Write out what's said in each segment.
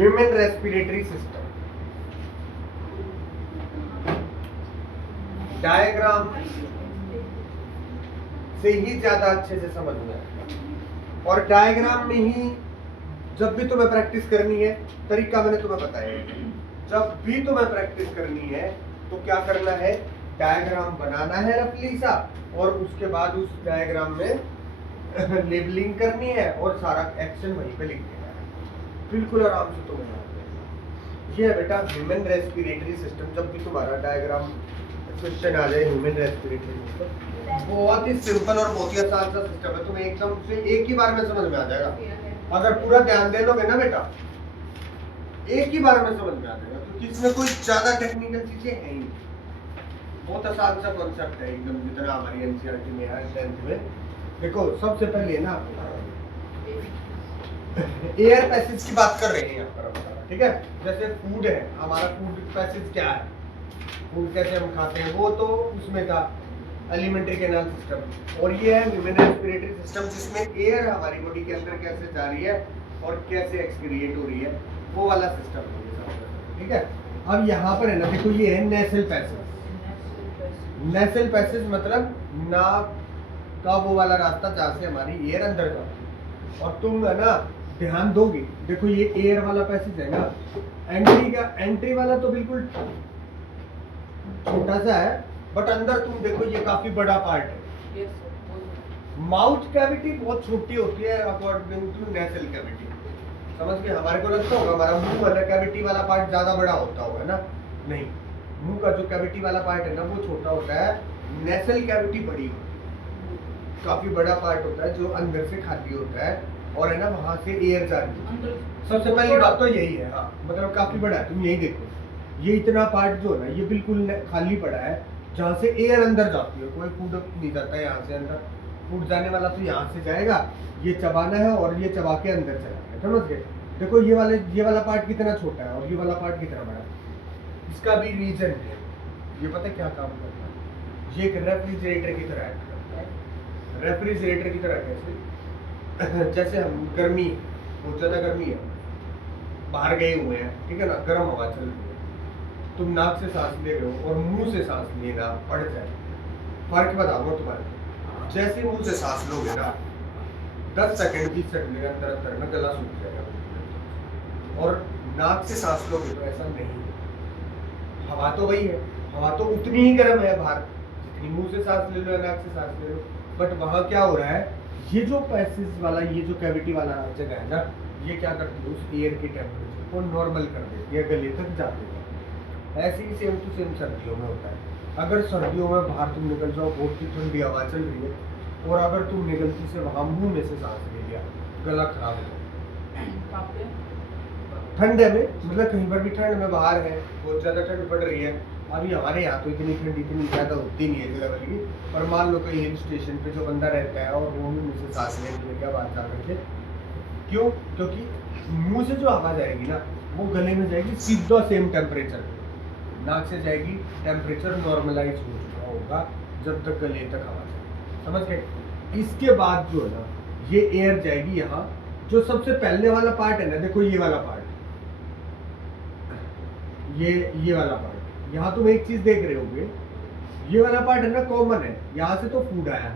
Human respiratory system. Diagram से ही ज्यादा अच्छे से समझ में आएगा, और डायग्राम में ही जब भी तुम्हें प्रैक्टिस करनी है, तरीका मैंने तुम्हें बताया है, जब भी तुम्हें प्रैक्टिस करनी है तो क्या करना है, डायग्राम बनाना है रफली सा, और उसके बाद उस डायग्राम में लेबलिंग करनी है और सारा एक्शन वहीं पे लिख देना है, बिल्कुल आराम से तुम्हें याद रहेगा। ये है बेटा ह्यूमन रेस्पिरेटरी सिस्टम। जब भी तुम्हारा डायग्राम क्वेश्चन आ जाए ह्यूमन रेस्पिरेटरी सिस्टम, बहुत ही सिंपल और बहुत ही आसान सा सिस्टम है, तुम्हें एकदम से एक ही बार में समझ में आ जाएगा। अगर पूरा ध्यान दे लोगे ना बेटा, एक ही बार में समझ में आ जाएगा, क्योंकि इसमें कोई ज्यादा टेक्निकल चीजें है ही नहीं, बहुत आसान सा कॉन्सेप्ट है एकदम, जितना हमारी एनसीईआरटी में है 10th में। देखो सबसे पहले ना एयर पैसेज की बात कर रहे हैं यहाँ पर हम, ठीक है। जैसे फूड है, हमारा फूड पैसेज क्या है, फूड कैसे हम खाते हैं, वो तो उसमें था एलिमेंट्री कैनाल सिस्टम, और ये है ह्यूमन रेस्पिरेटरी सिस्टम, जिसमें एयर हमारी बॉडी के अंदर कैसे जा रही है और कैसे एक्सक्रिएट हो रही है, वो वाला सिस्टम है, ठीक है। अब यहाँ पर है ना, देखो ये है नेसल पैसेज। नेसल पैसेज मतलब नाक का वो वाला रास्ता जहाँ से हमारी एयर अंदर जाती है, और तुम है ना ध्यान दोगे, देखो ये एयर वाला पैसेज है ना, एंट्री वाला तो बिल्कुल छोटा सा है, बट अंदर तुम देखो ये काफी बड़ा पार्ट है। माउथ कैविटी बहुत छोटी होती है अकॉर्डिंग टू नेसल कैविटी, समझ के हमारे को लगता होगा हमारा मुंह वाला कैविटी वाला पार्ट ज्यादा बड़ा होता होगा ना, नहीं, मुंह का जो कैविटी वाला पार्ट है ना वो छोटा होता है, नेसल कैविटी बड़ी होती है, काफी बड़ा पार्ट होता है जो अंदर से खाली होता है, और है ना वहां से एयर जा रही है। सबसे पहली बात तो यही है, हाँ मतलब काफी बड़ा है, तुम यही देखो, ये इतना पार्ट जो है ना ये बिल्कुल खाली पड़ा है, जहाँ से एयर अंदर जाती है, कोई फूड नहीं जाता है यहाँ से अंदर, फूड जाने वाला तो यहाँ से जाएगा, ये चबाना है और ये चबा के अंदर चला है, समझ गए। देखो ये वाला पार्ट कितना छोटा है और ये वाला पार्ट कितना बड़ा है, इसका भी रीजन है, ये पता क्या काम करता है, ये एक रेफ्रिजरेटर की तरह एक्ट करता है। रेफ्रिजरेटर की तरह कैसे, जैसे हम गर्मी, बहुत ज़्यादा गर्मी है, बाहर गए हुए हैं, ठीक है ना, गर्म हवा चल रही है, तुम नाक से सांस ले रहे हो और मुंह से सांस लेना पड़ जाए, फर्क बताऊंगा तुम्हारे। जैसे मुंह से सांस लोगे ना 10 सेकंड 20 सेकंड में अंदर अंदर में गला सूख जाएगा, और नाक से सांस लोगे तो ऐसा नहीं है, हवा तो वही है, हवा तो उतनी ही गर्म है बाहर जितनी मुंह से सांस ले लो या नाक से सांस ले लो, बट वहाँ क्या हो रहा है, ये जो पैसेज वाला, ये जो कैविटी वाला जगह है ना, ये क्या करती है, उस एयर के टेम्परेचर को नॉर्मल कर देती है, गले तक जाते हैं। ऐसे ही सेम टू सेम सर्दियों में होता है। अगर सर्दियों में बाहर तुम निकल जाओ, बहुत ही ठंडी हवा चल रही है, और अगर तुम निकलती से वहां मुंह में से सांस ले लिया, गला खराब हो जाए। ठंड में मतलब कहीं पर भी ठंड में बाहर है, बहुत ज्यादा ठंड पड़ रही है, अभी हमारे यहाँ तो इतनी ठंड इतनी ज्यादा होती नहीं है लेवल की, पर मान लो कहीं हिल स्टेशन पे जो बंदा रहता है और वो मुंह से सांस लेने लग गया बाहर जा करके, क्यों, क्योंकि मुंह से जो हवा जाएगी ना वो गले में जाएगी सीधा सेम टेम्परेचर, नाक से जाएगी टेम्परेचर नॉर्मलाइज हो चुका होगा जब तक गले तक हवा जाएगी, समझ गए। इसके बाद जो है ना ये एयर जाएगी यहाँ, जो सबसे पहले वाला पार्ट है ना, देखो ये वाला पार्ट, ये वाला पार्ट, यहाँ तुम एक चीज देख रहे होगे, ये वाला पार्ट है ना कॉमन है, यहाँ से तो फूड आया,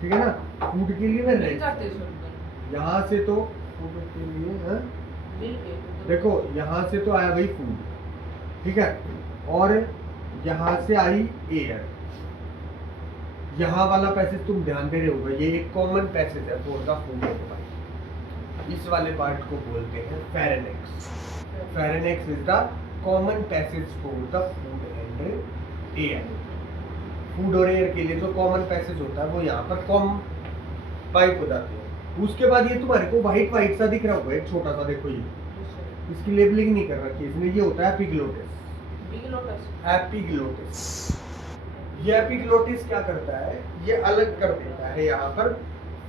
ठीक है ना, फूड के लिए मैं यहाँ से तो फूड के लिए है? देखो यहाँ से तो आया भाई फूड, ठीक है, और यहाँ से आई एयर, यहाँ वाला पैसेज तुम ध्यान दे रहे होगा, ये एक कॉमन पैसेज है for the food and white, इस वाले पार्ट को बोलते हैं pharynx. Pharynx is the common passage for the food and air. Food और एयर के लिए जो कॉमन पैसेज होता है वो यहाँ पर कॉम पाइप हो जाती है। उसके बाद ये तुम्हारे को व्हाइट व्हाइट सा दिख रहा होगा एक छोटा सा, देखो ये इसकी लेबलिंग नहीं कर रखी इसने, ये होता है एपिग्लोटिस। एपिग्लोटिस, ये एपिग्लोटिस क्या करता है, ये अलग कर देता है, यहाँ पर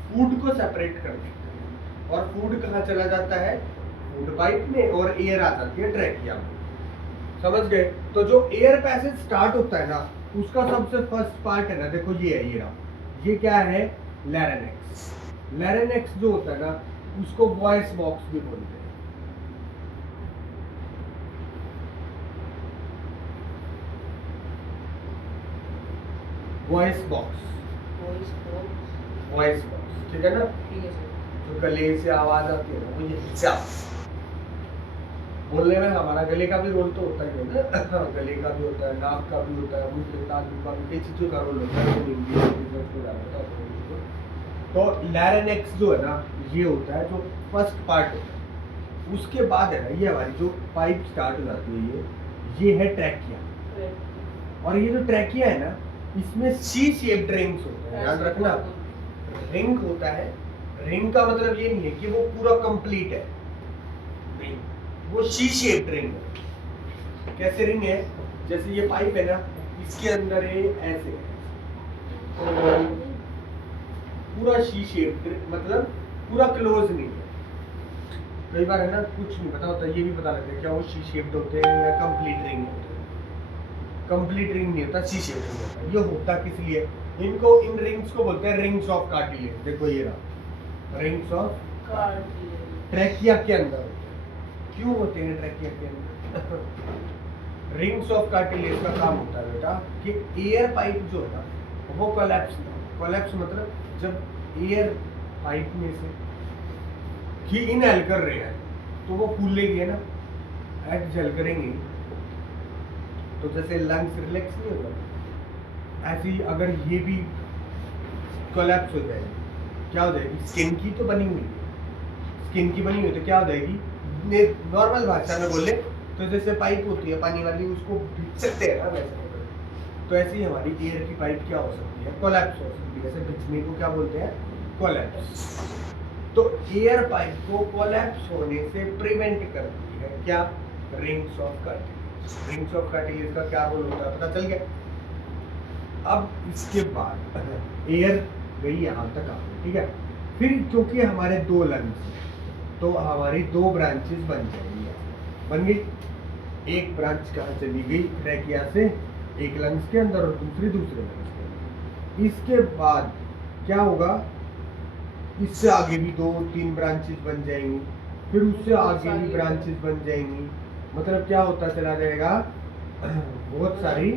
फूड को सेपरेट कर देता है, और फूड कहाँ चला जाता है, फूड पाइप में, और एयर आ जाती है ट्रैकिया में, समझ गए। तो जो एयर पैसेज स्टार्ट होता है ना, उसका सबसे फर्स्ट पार्ट है ना, देखो ये है, ये क्या है, लैरिंक्स। लैरिंक्स जो होता है ना उसको वॉइस बॉक्स भी बोलते हैं, voice box, voice box, voice box, ठीक है ना। ठीक है सर। जो गले से आवाज आती है ना वो यही से बोलने में हमारा गले का भी रोल तो होता ही है ना। गले का भी होता है, नाक का भी होता है, मुंह के नाक का भी, कई चीजों का रोल होता है। तो लैरिंक्स जो है ना ये होता है जो फर्स्ट पार्ट होता है। उसके बाद है ना ये हमारी जो पाइप स्टार्ट हो जाती है, ये है ट्रैकिया। और ये जो ट्रैकिया है ना इसमें सी शेप्ड रिंग्स होते हैं, याद रखना। रिंग होता है, रिंग का मतलब ये नहीं है कि वो पूरा कंप्लीट है, नहीं, वो सी शेप्ड रिंग है। कैसे रिंग है, जैसे ये पाइप है ना इसके अंदर ये ऐसे है, पूरा सी शेप्ड, मतलब पूरा क्लोज नहीं है। कई बार है ना कुछ नहीं पता होता, ये भी पता लगता है क्या वो सी शेप्ड होते हैं या कंप्लीट रिंग होते हैं। कंप्लीट रिंग नहीं होता, सी शेप्ड रिंग होता है। ये होता किस लिए, इनको इन रिंग्स को बोलते हैं रिंग्स ऑफ कार्टिलेज। देखो ये रहा रिंग्स ऑफ कार्टिलेज, ट्रैकिया के अंदर होते हैं। क्यों होते हैं ट्रैकिया के अंदर? रिंग्स ऑफ कार्टिलेज का काम होता है बेटा कि एयर पाइप जो है ना वो कोलैप्स मतलब जब एयर पाइप में से ही इनहेल कर रहे हैं तो वो फूलेगी है ना, एक्सहेल करेंगे तो जैसे लंग्स रिलैक्स नहीं होगा, ऐसे ही अगर ये भी कोलैप्स हो जाए क्या हो जाएगी, स्किन की तो बनी हुई है, स्किन की बनी हुई तो क्या हो जाएगी, नॉर्मल भाषा में बोले तो जैसे पाइप होती है पानी वाली उसको खींच सकते हैं ना वैसे, तो ऐसे ही हमारी एयर की पाइप क्या हो सकती है, कोलैप्स हो सकती है। ऐसे खींचने को क्या बोलते हैं, कोलैप्स। तो एयर पाइप को कोलैप्स होने से प्रिवेंट करती है क्या, rings of cartilage. Rings of cartilage का क्या रोल होता है पता चल गया। अब इसके बाद एयर गई यहाँ तक आ गई, ठीक है। फिर क्योंकि हमारे दो लंग्स तो हमारी दो ब्रांचेस बन जाएंगी, बन गई। एक ब्रांच कहाँ चली गई, ट्रैकिया से, एक लंग्स के अंदर और दूसरे लंग्स के अंदर। इसके बाद क्या होगा, इससे आगे भी 2-3 ब्रांचेस बन जाएंगी, फिर उससे आगे भी ब्रांचेस बन जाएंगी। मतलब क्या होता चला जाएगा, बहुत सारी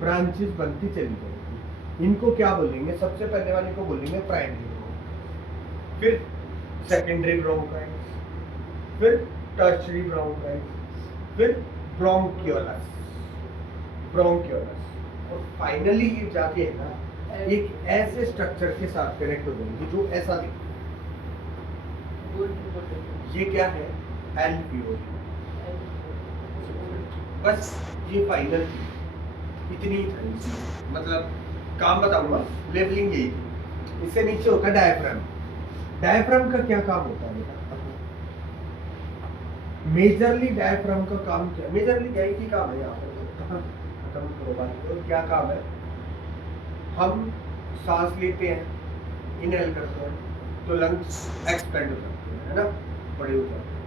ब्रांचेस बनती चली जाएंगी। इनको क्या बोलेंगे, सबसे पहले वाले को बोलेंगे प्राइमरी ब्रोंकाइटिस, फिर सेकेंडरी ब्रोंकाइटिस, फिर टर्शियरी ब्रोंकाइटिस, फिर ब्रोंकियोलस, और फाइनली ये जाके है ना एक ऐसे स्ट्रक्चर के साथ कनेक्ट हो जाएंगे जो ऐसा दिखता है। ये क्या है, एल्वियोली। बस ये फाइनल थी, इतनी ही थी, मतलब काम बताऊंगा, लेवलिंग यही थी। इससे नीचे होता है डायफ्राम। डायफ्राम का क्या काम होता है बेटा, मेजरली डायफ्राम का काम क्या है, मेजरली क्या ही काम है यहाँ पर, खत्म करो बात। तो क्या काम है, हम सांस लेते हैं, इनहेल करते हैं तो लंग्स एक्सपेंड हो जाते हैं, है ना, बड़े हो जाते हैं।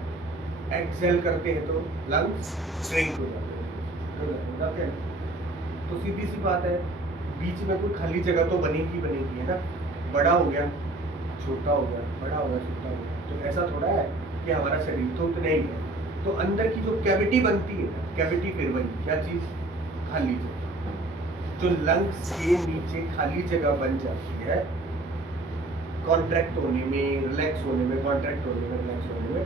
एक्सहेल करते हैं तो लंग्स श्रिंक हो जाते हैं। तो सीधी सी बात है, बीच में कोई खाली जगह तो बनेगी है ना, बड़ा हो गया छोटा हो गया, बड़ा हो गया छोटा हो गया, तो ऐसा थोड़ा है कि हमारा शरीर तो उतना ही है। तो अंदर की जो कैविटी बनती है, कैविटी फिर वही क्या चीज, खाली जगह। जो लंग्स के नीचे खाली जगह बन जाती है कॉन्ट्रैक्ट होने में, रिलैक्स होने में, कॉन्ट्रैक्ट होने में, रिलैक्स होने में,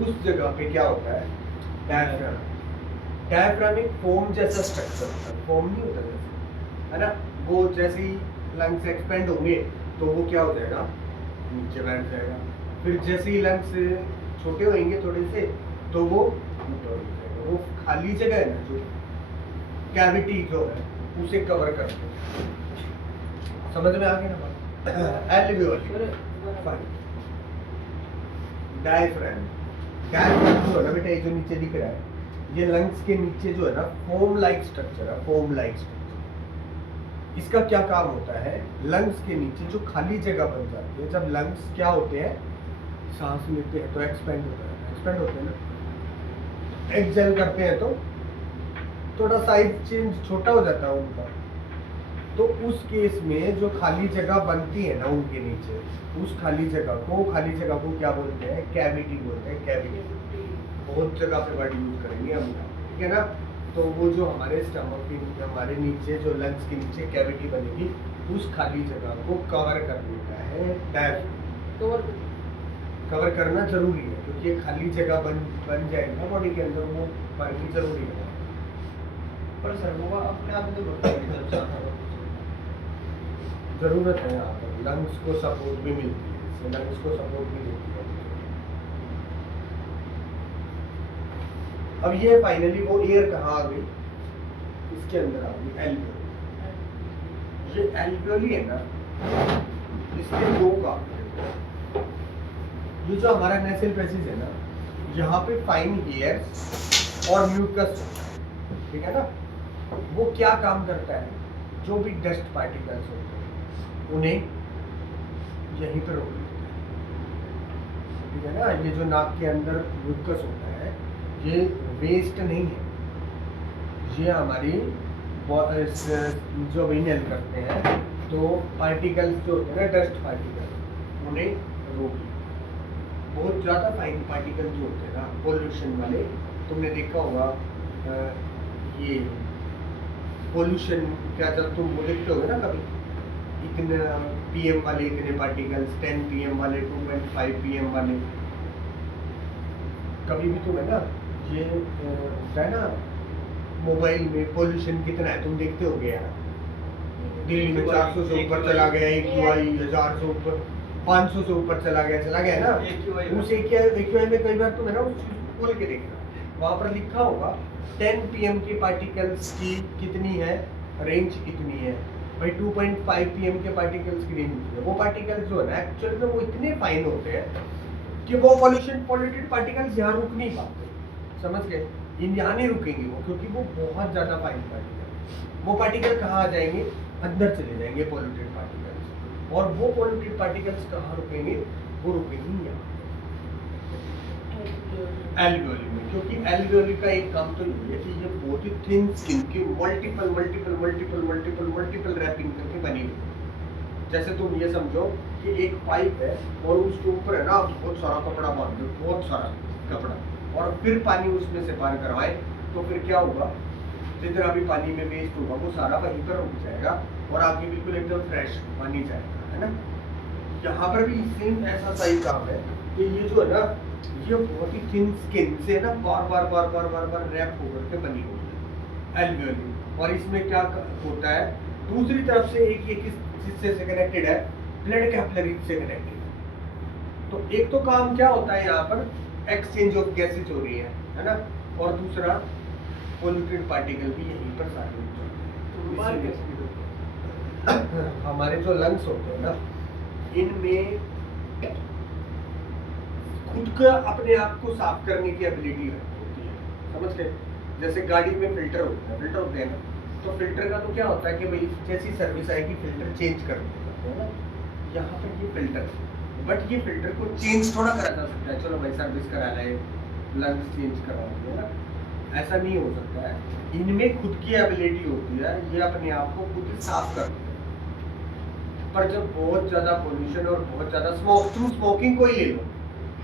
उस जगह पे क्या होता है, डायफ्राम। डायफ्राम एक फोम जैसा स्ट्रक्चर होता है, फोम नहीं होता जैसे, है ना, वो जैसे ही लंग्स एक्सपेंड होंगे तो वो क्या हो जाएगा, नीचे बैठ जाएगा। फिर जैसे ही लंग्स छोटे होंगे थोड़े से तो वो ऊपर हो जाएगा। वो खाली जगह है ना, जो कैविटी जो है उसे कवर करते हैं। समझ में आ गया ना बात, एल्वियोली। डायफ्राम, डायफ्राम जो है ना बेटा, ये जो नीचे दिख रहा है, ये लंग्स के नीचे जो है ना फोम लाइक स्ट्रक्चर है, फोम लाइक स्ट्रक्चर। इसका क्या काम होता है, लंग्स के नीचे जो खाली जगह बन जाती है, जब लंग्स क्या होते हैं, सांस लेते हैं तो एक्सपेंड होता है, एक्सपेंड होते हैं ना, एक्सहेल करते हैं तो थोड़ा साइज चेंज छोटा हो जाता है उनका। तो उस केस में जो खाली जगह बनती है ना उनके नीचे, उस खाली जगह को क्या बोलते हैं, कैविटी बोलते हैं, कैविटी। बहुत जगह पे वर्ड यूज करेंगे हम, ठीक है ना। तो वो जो हमारे स्टमक के नीचे, हमारे नीचे जो लंग्स के नीचे कैविटी बनेगी, उस खाली जगह को कवर करने का है डायफ्राम। कवर करना जरूरी है, क्योंकि ये खाली जगह बन जाएगा बॉडी के अंदर, वो पानी जरूरी है। पर सर वो अपने आप में बढ़ता है जब ज्यादा हो तो। जरूरत है यहाँ पर, लंग्स को सपोर्ट भी मिलती है, इससे लंग्स को सपोर्ट भी मिलती है। अब ये फाइनली वो एयर कहाँ आ गई, इसके अंदर आ गई एल्वियोली। ये एल्वियोली है ना, इसके दो काम है। ये जो हमारा नेसल पैसेज है ना, यहाँ पे फाइन हेयर और म्यूकस, ठीक है ना, वो क्या काम करता है, जो भी डस्ट पार्टिकल्स होते हैं उन्हें यहीं पर रोक लेता है, ठीक है ना। ये जो नाक के अंदर म्यूकस होता है, ये वेस्ट नहीं है, ये हमारी जो इनहेल करते हैं तो पार्टिकल्स जो होते हैं ना, डस्ट पार्टिकल, उन्हें रोक लेता है। बहुत ज़्यादा फाइन पार्टिकल जो होते हैं ना, पोल्यूशन वाले, तुमने देखा होगा ये पोल्यूशन क्या, जब तुम वो देखते होगे ना कभी, इतने पीएम वाले इतने पार्टिकल्स, 10 पीएम वाले, 2.5 पीएम वाले, कभी भी तुम्हें ना ये है ना मोबाइल में पोल्यूशन कितना है तुम देखते होगे यार, दिल्ली में 400 से ऊपर चला गया, AQI 1000 से ऊपर, 500 से ऊपर चला गया ना। उस AQI में कई बार तुम्हें ना उस चीज को खोल के देखना, वहाँ पर लिखा होगा 10 पीएम के पार्टिकल्स की कितनी है रेंज, कितनी है भाई, 2.5 पीएम के पार्टिकल्स की रेंज कितनी है। वो पार्टिकल्स जो है ना एक्चुअली में वो इतने फाइन होते हैं कि वो पॉल्यूटेड पार्टिकल्स यहाँ रुक नहीं पाते, समझ गए, यहाँ नहीं रुकेंगे वो, क्योंकि वो बहुत ज़्यादा फाइन पार्टिकल, वो पार्टिकल कहाँ आ जाएंगे, अंदर चले जाएंगे पॉल्यूटेड पार्टिकल्स, और वो पॉल्यूटेड पार्टिकल्स कहाँ रुकेंगे, वो रुकेंगे यहाँ एल्वियोली में, क्योंकि एल्वियोली का एक काम तो ये है कि ये बहुत ही थिन स्किन की मल्टीपल रैपिंग करके बनी हुई है। जैसे तुम ये समझो कि एक पाइप है और उसके ऊपर है ना बहुत सारा कपड़ा बांध दो, बहुत सारा कपड़ा, और फिर पानी उसमें से पार करवाए, तो फिर क्या होगा, जितना भी पानी में वेस्ट होगा वो सारा वहीं पर रुक जाएगा और आगे बिल्कुल एकदम फ्रेश पानी जाएगा, है ना। यहाँ पर भी सेम ऐसा सही काम है कि ये जो है ना, ये बहुत ही थिन स्किन से ना बार बार रैप होकर के बनी हुई है एल्वियोली। और इसमें क्या होता है, दूसरी तरफ से एक ये किस जिससे से कनेक्टेड है, ब्लड कैपिलरी से कनेक्टेड है। तो एक तो काम क्या होता है, यहाँ पर एक्सचेंज ऑफ गैसेज हो रही है ना, और दूसरा पोल्यूटेड पार्टिकल भी यहीं पर सारे हमारे जो लंग्स होते हैं ना, इनमें खुद का अपने आप को साफ करने की एबिलिटी होती है, समझ गए। जैसे गाड़ी में फिल्टर होते हैं ना, तो फिल्टर का तो क्या होता है कि भाई जैसी सर्विस आएगी फिल्टर चेंज कर देते हैं ना, यहाँ पर ये फिल्टर, बट ये फिल्टर को चेंज थोड़ा करा जा सकता है, चलो भाई सर्विस करा लाए, लंग्स चेंज करा दिया ना, ऐसा नहीं हो सकता है। इनमें खुद की एबिलिटी होती है, ये अपने आप को खुद साफ करते हैं। पर जब बहुत ज़्यादा पोल्यूशन और बहुत ज़्यादा स्मोकिंग को ही ले लो,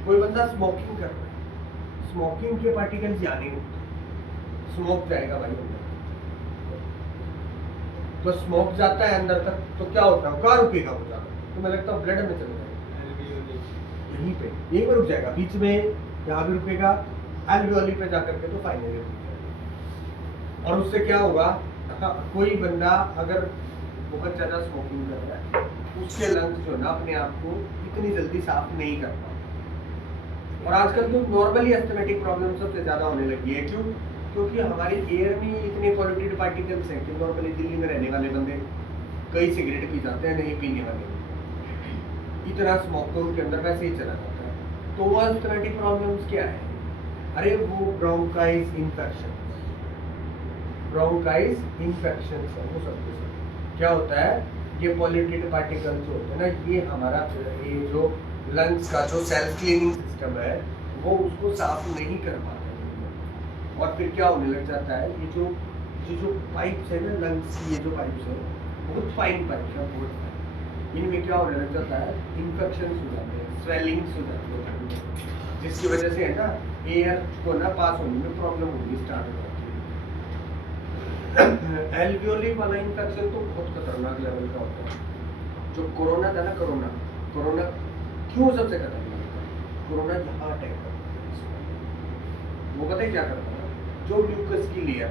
कोई बंदा स्मोकिंग कर रहा है, स्मोकिंग के पार्टिकल्स यहाँ नहीं होते, स्मोक जाएगा भाई अंदर, तो स्मोक जाता है अंदर तक, तो क्या होता है, कहाँ रुकेगा वो जाकर, तो मुझे लगता है ब्लड में चल जाएगा, यहीं पर रुक जाएगा, बीच में यहाँ भी रुकेगा, एल्वियोली पे जाकर के तो फाइनली रुक जाएगा। और उससे क्या होगा, कोई बंदा अगर बहुत ज़्यादा स्मोकिंग कर रहा है, उसके लंग्स जो है ना अपने आप को इतनी जल्दी साफ नहीं कर पाते। और आजकल तो नॉर्मली एस्थमेटिक प्रॉब्लम सबसे ज़्यादा होने लगी है, क्यों, क्योंकि हमारी एयर में इतने पॉल्यूटेड पार्टिकल्स हैं कि नॉर्मली दिल्ली में रहने वाले बंदे कई सिगरेट पी जाते हैं, नहीं पीने वाले इतना स्मोक तो उनके अंदर वैसे ही चला जाता है। तो वो एस्थमेटिक प्रॉब्लम्स क्या है, अरे वो ब्रोंकाइटिस इन्फेक्शन है, वो सब कुछ क्या होता है, ये पॉल्यूटेड पार्टिकल्स जो होते हैं ना, ये हमारा ये जो लंग्स का जो सेल्फ क्लीनिंग सिस्टम है वो उसको साफ नहीं कर पाते, और फिर क्या होने लग जाता है, ये जो पाइप्स है ना लंग्स की, ये जो पाइप्स है बहुत फाइन पाइप्स है, बहुत फाइन, इनमें क्या होने लग जाता है, इन्फेक्शन हो जाते हैं, स्वेलिंग्स हो जाती है, जिसकी वजह से है ना एयर को ना पास होने में प्रॉब्लम होगी स्टार्ट हो जाती है। एल्वियोली वाला इन्फेक्शन तो बहुत खतरनाक लेवल का होता है। जो कोरोना था ना, कोरोना क्यों सबसे खतरनाक था? कोरोना यहाँ अटैक करता है। वो पता है क्या करता है? जो म्यूकस की लेयर,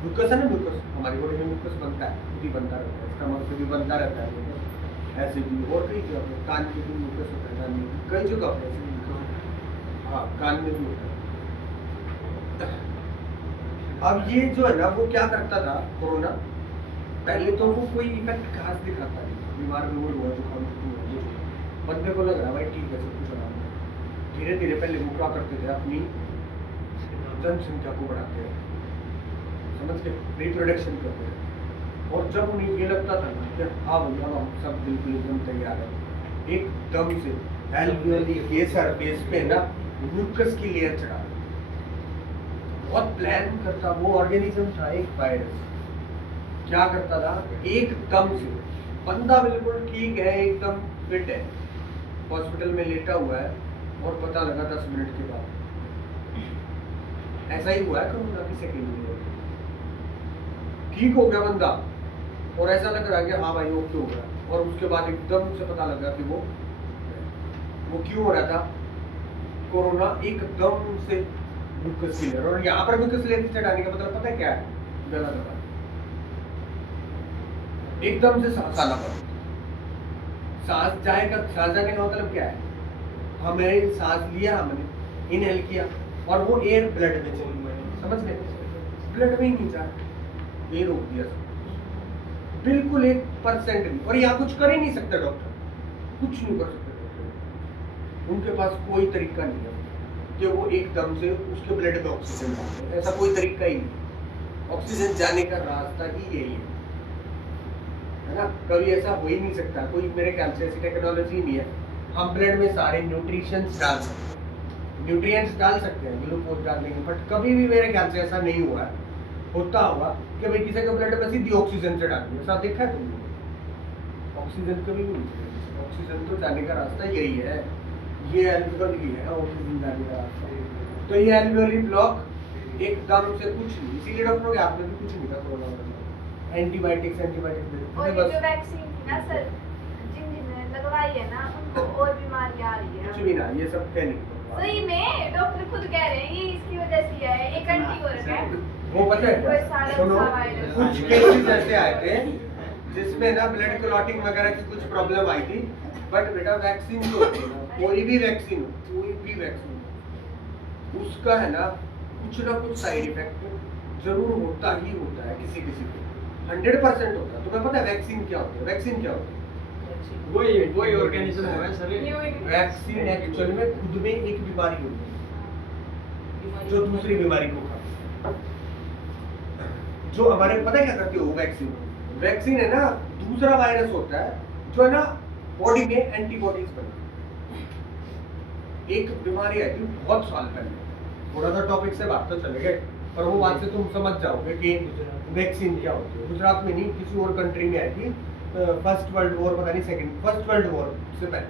म्यूकस है ना, म्यूकस हमारी बॉडी में म्यूकस बनता है, खुद ही बनता रहता है, स्टमक से भी बनता रहता है म्यूकस, ऐसे भी और कई जगह पे, कान में भी म्यूकस होता है, कान में भी कई जगह पे ऐसे म्यूकस, हाँ कान में भी होता है। अब ये जो है ना, वो क्या करता था कोरोना, पहले तो वो कोई इफेक्ट खास दिखाता नहीं, बीमार हुआ, जुकाम हुआ, बंदे को लग रहा भाई ठीक है सब कुछ आराम है। धीरे धीरे पहले वो क्या करते थे, अपनी जनसंख्या को बढ़ाते हैं, समझ के रिप्रोडक्शन करते हैं। और जब उन्हें ये लगता था ना कि हाँ भैया हम सब बिल्कुल एकदम तैयार है, एकदम से एल्वियोली के सरफेस पे ना म्यूकस की लेयर चढ़ा, बहुत प्लान करता वो ऑर्गेनिज्म था, एक वायरस क्या करता था, एकदम से बंदा बिल्कुल ठीक है, एकदम फिट है, हॉस्पिटल में लेटा हुआ है, और पता लगा 10 मिनट के बाद। ऐसा ही हुआ है कोरोना की सेकेंड वेव, ठीक हो गया बंदा और ऐसा लग रहा है कि हाँ भाई ओके हो गया, और उसके बाद एकदम से पता लगा कि वो क्यों हो रहा था, कोरोना एकदम से म्यूकस लेयर, और यहाँ पर म्यूकस लेयर चढ़ाने का मतलब पता है क्या है, गला दबा, एकदम से सांस आना पड़ा, सांस जाएगा, सांस जाने का मतलब क्या है, हमें सांस लिया, हमने इनहेल किया और वो एयर ब्लड में चली गई, समझ गए, ब्लड में ही नहीं जा, ये रोक दिया बिल्कुल 1% नहीं, और यहाँ कुछ कर ही नहीं सकता डॉक्टर, कुछ नहीं कर सकते डॉक्टर, उनके पास कोई तरीका नहीं है कि वो एकदम से उसके ब्लड में ऑक्सीजन डाले, ऐसा कोई तरीका ही नहीं, ऑक्सीजन जाने का रास्ता ही यही है ना, कभी ऐसा हो ही नहीं सकता, कोई मेरे ख्याल से ऐसी टेक्नोलॉजी नहीं है, हम ब्लड में सारे न्यूट्रिशंस डाल सकते हैं, न्यूट्रिएंट्स डाल सकते हैं, ग्लूकोज डाल देंगे, बट कभी भी मेरे ख्याल से ऐसा नहीं हुआ है, होता हुआ कि भाई किसी के ब्लड में सीधी ऑक्सीजन चढ़ा दी, ऐसा देखा है तुमने? ऑक्सीजन कभी भी नहीं, ऑक्सीजन तो जाने का रास्ता यही है, ये एल्वियोली है ऑक्सीजन जाने का रास्ता, तो ये एल्वियोली ब्लॉक एकदम से कुछ नहीं, इसीलिए डॉक्टरों के हाथ में भी कुछ नहीं था कोरोना में, एंटीबायोटिक्स और ये जो वैक्सीन थी ना सर, जिन्होंने लगवाई है ना, उनको और बीमारियां आ रही है, कुछ भी ना, ये सब कह नहीं, सही में डॉक्टर खुद कह रहे हैं ये इसकी वजह से है, एक एंटीवायरस है, वो पता है कोई क्या? सारा सुनो, वायरस, कुछ केसेस ऐसे आए थे जिसमें ना ब्लड क्लॉटिंग वगैरह की कुछ प्रॉब्लम आई थी, बट बेटा वैक्सीन जो होती है ना, कोई भी वैक्सीन उसका है ना कुछ साइड इफेक्ट जरूर होता ही होता है, किसी को 100% होता है। तुम्हें पता है वैक्सीन क्या होती है? वैक्सीन क्या होती है? वही ऑर्गेनिज्म है सर, वैक्सीन एक्चुअल में खुद में एक बीमारी होती है जो दूसरी बीमारी को खाती है। जो हमारे पता है क्या करती है वो वैक्सीन है ना, दूसरा वायरस होता है जो है ना बॉडी में एंटीबॉडीज बनाता है। एक बीमारी आई थी बहुत साल पहले, थोड़ा सा टॉपिक से बात तो चले गए, पर वो बात से तुम समझ जाओगे कि वैक्सीन क्या होती है। गुजरात में नहीं, किसी और कंट्री में आई थी, फर्स्ट वर्ल्ड वॉर, पता नहीं सेकंड, फर्स्ट वर्ल्ड वॉर से पहले,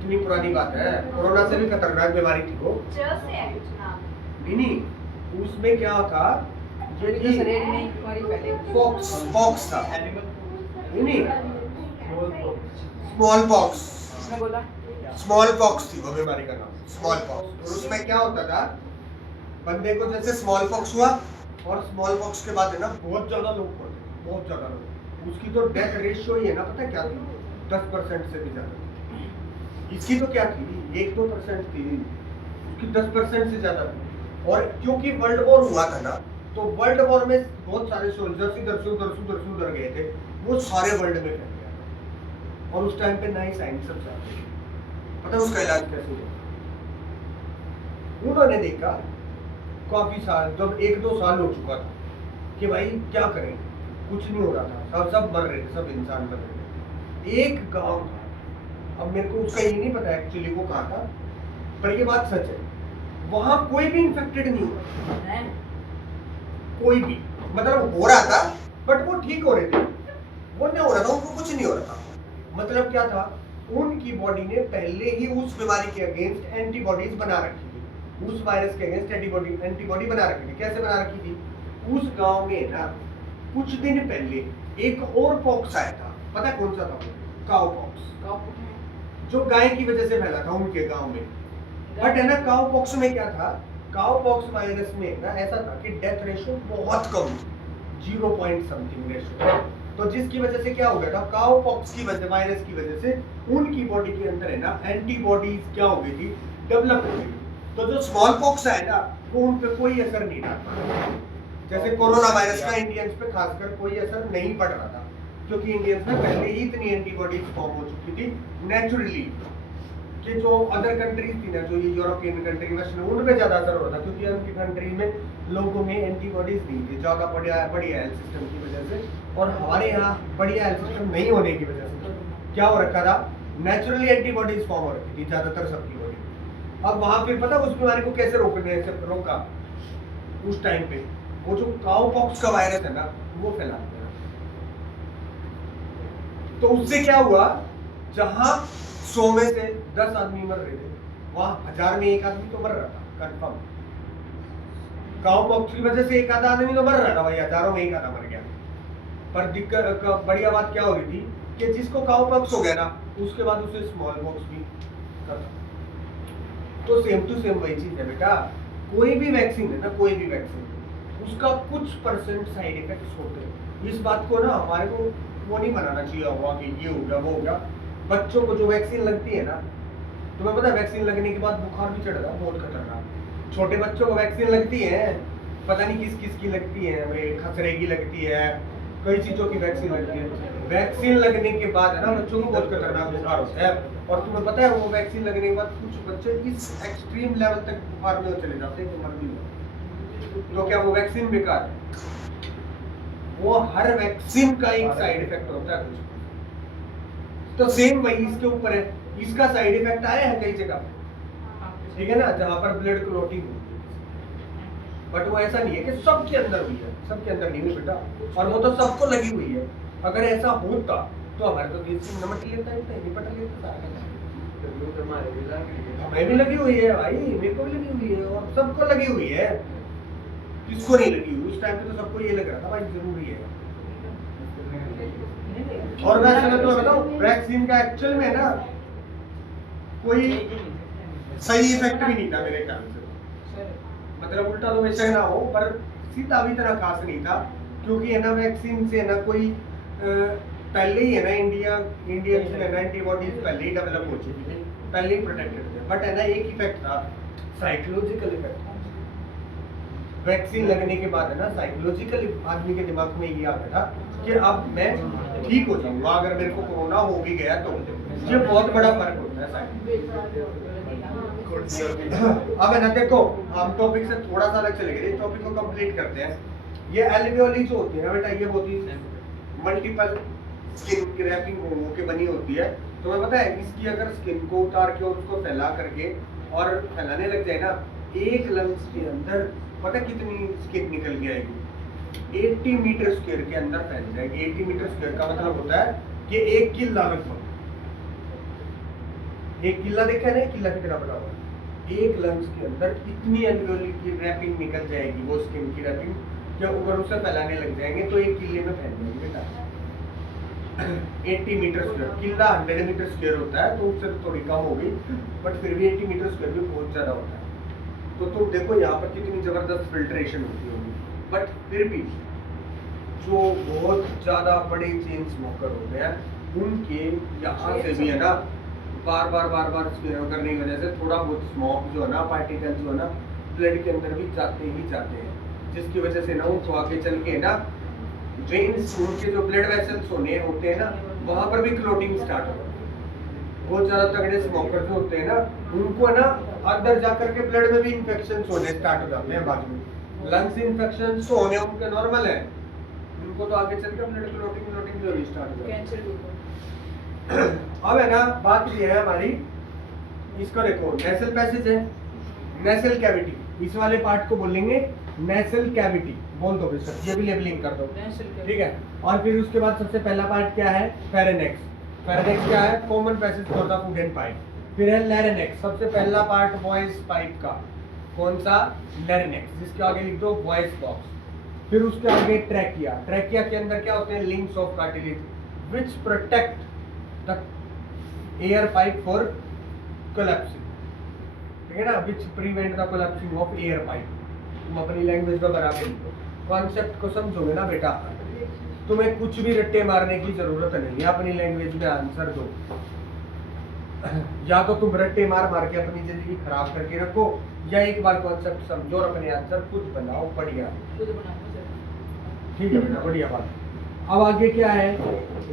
इतनी पुरानी बात है, कोरोना से भी खतरनाक बीमारी थी वो। जैसे है कुछ नाम, नहीं, उसमें क्या था, ये थी पॉक्स था, नहीं स्मॉल पॉक्स थी वो बीमारी का नाम, स्मॉल पॉक्स। और उसमें क्या होता था, बंदे को जैसे स्मॉल पॉक्स हुआ, और स्मॉल पॉक्स के बाद है ना बहुत ज्यादा लोग पड़े, बहुत ज्यादा लोग, उसकी तो डेथ रेशियो ही है ना, पता है क्या थी, 10% से भी ज्यादा। इसकी तो क्या थी, 1-2% थी, उसकी 10% से ज्यादा थी। और क्योंकि वर्ल्ड वॉर हुआ था ना, तो वर्ल्ड वॉर में बहुत सारे सोल्जर्स इधर से उधर गए थे, वो सारे वर्ल्ड में फैल गया था। और उस टाइम पे नई साइंस सब चाहते थे, पता है उसका इलाज कैसे हुआ? उन्होंने देखा काफी साल, जब 1-2 साल हो चुका था कि भाई क्या करें, कुछ नहीं हो रहा था, सब मर रहे थे, सब इंसान मर रहे थे। एक गांव था, अब मेरे को उसका ये नहीं पता एक्चुअली वो कहाँ था, पर ये बात सच है, वहां कोई भी इन्फेक्टेड नहीं हुआ, कोई भी, मतलब हो रहा था बट वो ठीक हो रहे थे, वो नहीं हो रहा था, उनको कुछ नहीं हो रहा था। मतलब क्या था, उनकी बॉडी ने पहले ही उस बीमारी के अगेंस्ट एंटीबॉडीज बना रखी थी, उस वायरस के अगेंस्ट एंटीबॉडी बना रखी थी। कैसे बना रखी थी? उस गांव में ना कुछ दिन पहले एक और पॉक्स आया था, पता है कौन सा था? काउ पॉक्स, जो गाय की वजह से फैला था उनके गांव में। बट है ना काउ पॉक्स में क्या था, काउ पॉक्स वायरस में ना ऐसा था कि डेथ रेशियो बहुत कम, 0 पॉइंट समथिंग रेशियो। तो जिसकी वजह से क्या हो गया था, काउ पॉक्स की वजह, वायरस की वजह से उनकी बॉडी के अंदर है ना एंटीबॉडीज क्या हो गई थी, डेवलप हो गई। तो जो स्मॉल पॉक्स है ना वो उन पे कोई असर नहीं डालता, जैसे कोरोना वायरस का इंडियंस पे खासकर कोई असर नहीं पड़ रहा था, क्योंकि इंडियंस में पहले ही इतनी एंटीबॉडीज फॉर्म हो चुकी थी नेचुरली, कि जो अदर कंट्रीज थी ना, जो ये यूरोपियन कंट्री वेस्टर्न, उन पे ज्यादा असर हो रहा था, क्योंकि उनकी कंट्री में लोगों में एंटीबॉडीज नहीं थी ज्यादा, बढ़िया हेल्थ सिस्टम की वजह से। और हमारे यहाँ बढ़िया हेल्थ सिस्टम नहीं होने की वजह से क्या हो रखा था, नेचुरली एंटीबॉडीज फॉर्म हो रखी थी ज्यादातर सबकी बॉडी। अब वहां फिर पता उस बीमारी को कैसे रोका उस टाइम पे, वो जो काउ पॉक्स का वायरस है ना वो फैला दिया। तो उससे क्या हुआ, जहां 100 में से 10 आदमी मर रहे थे, वहां 1000 में एक आदमी तो मर रहा था कंफर्म। काउ पॉक्स की वजह से एक आधा आदमी तो मर रहा था भाई, हजारों में एक आधा मर गया। पर दिक्कत बढ़िया बात क्या हो रही थी कि जिसको काउ पॉक्स हो गया ना उसके बाद उसे स्मॉल पॉक्स भी खत्म। तो सेम टू सेम वही चीज है बेटा, कोई भी वैक्सीन है ना, कोई भी वैक्सीन उसका कुछ परसेंट साइड इफेक्ट्स होते हैं। इस बात को ना हमारे को वो नहीं बनाना चाहिए हुआ कि ये हो गया वो हो गया। बच्चों को जो वैक्सीन लगती है ना, तुम्हें पता है वैक्सीन लगने के बाद बुखार भी चढ़ता है बहुत खतरनाक। छोटे बच्चों को वैक्सीन लगती है, पता नहीं किस किस की लगती है, खसरे की लगती है, कई चीजों की वैक्सीन लगती है। वैक्सीन लगने के बाद है ना बच्चों को बहुत खतरनाक बुखार होता है। और तुम्हें पता है वो वैक्सीन लगने के बाद कुछ बच्चे इस एक्सट्रीम लेवल तक बुखार में चले जाते हैं कि मर भी जाते। तो क्या वो वैक्सीन बेकार है? वो हर वैक्सीन का एक साइड इफेक्ट होता है कुछ। तो सेम वही इसके ऊपर है, इसका साइड इफेक्ट आया है कई जगह, ठीक है ना, जहां पर ब्लड क्लॉटिंग होती है। बट वो ऐसा नहीं है कि सबके अंदर हुई है, सबके अंदर नहीं हुई बेटा, और वो तो सबको लगी हुई है। अगर ऐसा होता तो हमारे तो देश से नमट लेता है, निपट लेता है। हमें भी लगी हुई है भाई, मेरे को भी लगी हुई है, और सबको लगी हुई है। किसको नहीं लगी हुई? उस टाइम पे तो सबको ये लग रहा था भाई जरूरी है। और वैसे मैं तो बताऊं, वैक्सीन का एक्चुअल में ना कोई सही इफेक्ट भी नहीं था मेरे ख्याल से, मतलब उल्टा तो वैसे ना हो, पर सीधा भी इतना खास नहीं था, क्योंकि है ना वैक्सीन से ना कोई पहले ही है ना इंडियन से है ना एंटीबॉडीज पहले ही डेवलप हो चुकी थी, पहले ही प्रोटेक्टेड थे। बट है ना एक इफेक्ट था, साइकोलॉजिकल इफेक्ट। वैक्सीन लगने के बाद है ना साइकोलॉजिकल आदमी के दिमाग में ये आता था कि अब मैं ठीक हो जाऊंगा, अगर मेरे को कोरोना हो भी गया तो। ये बहुत बड़ा फर्क होता है अब है ना देखो, हम टॉपिक से थोड़ा सा अलग चले गए, इस टॉपिक को कंप्लीट करते हैं। ये एल्वियोली जो होती है ना बेटा, ये होती है मल्टीपल स्किन क्रैपिंग हो के बनी होती है। तुम्हें पता है इसकी अगर स्किन को उतार के और उसको फैला करके और फैलाने लग जाए ना, एक लंग्स के अंदर पता कितनी स्किन निकल के आएगी, 80 मीटर स्क्वायर के अंदर फैल जाएगी। 80 मीटर स्क्वायर का मतलब होता है कि एक किला लगभग, एक किला देखा है ना, किला कितना बड़ा होगा। एक लंग्स के अंदर इतनी एल्वियोली की रैपिंग निकल जाएगी, वो स्किन की रैपिंग, जब अगर उसे फैलाने लग जाएंगे तो एक किले में फैल जाएंगे बेटा। 80 मीटर स्क्वायर, किला 100 मीटर स्क्वायर होता है, तो उससे तो थोड़ी कम हो गई, बट फिर भी 80 मीटर स्क्वायर भी बहुत ज्यादा होता है। तो तुम देखो यहाँ पर कितनी जबरदस्त फिल्ट्रेशन होती होगी। बट फिर भी जो बहुत ज्यादा बड़े चेन स्मोकर होते हैं, उनके यहाँ से भी है ना बार बार स्मेल करने की वजह से थोड़ा बहुत स्मोक जो है ना, पार्टिकल जो है ना ब्लड के अंदर भी जाते ही जाते हैं, जिसकी वजह से ना उनको आगे चल के ना वेन्स, उनके जो ब्लड वेसल्स होते हैं ना, वहां पर भी क्लोटिंग स्टार्ट होता है। बहुत ज्यादा तगड़े स्मोकर जो होते हैं ना, उनको है ना अंदर जाकर के ब्लड में भी इन्फेक्शन होने स्टार्ट हो जाते हैं बाद में। लंग्स इन्फेक्शन तो होने उनके नॉर्मल है, उनको तो आगे चल के ब्लड क्लोटिंग जो स्टार्ट हो जाती है। अब है ना बात ये है हमारी, इसको देखो नेसल पैसेज है, नेसल कैविटी, इस वाले पार्ट को बोलेंगे नेसल कैविटी, बोल दो बेशक, ये भी लेबलिंग कर दो, ठीक है। और फिर उसके बाद सबसे पहला पार्ट क्या है, फेरेनेक्स। फेरेनेक्स क्या है, common passage for the food and pipe. फिर है लैरिनेक्स, सबसे पहला पार्ट वॉइस पाइप का, कौन सा, लैरिंक्स, जिसके आगे लिख दो वॉइस बॉक्स। फिर उसके आगे ट्रैकिया, ट्रैकिया के अंदर क्या होते हैं, links of cartilage which protect the air pipe for collapsing, ठीक है ना, which prevent the collapsing of air pipe. तुम अपनी लैंग्वेज में बना के लिखो, कॉन्सेप्ट को समझोगे ना बेटा, तुम्हें कुछ भी रट्टे मारने की जरूरत नहीं है, अपनी लैंग्वेज में आंसर दो। या तो तुम रट्टे मार मार के अपनी जिंदगी खराब करके रखो, या एक बार कॉन्सेप्ट समझो और अपने आंसर खुद बनाओ, बढ़िया, ठीक है बेटा, बढ़िया बात। अब आगे क्या है,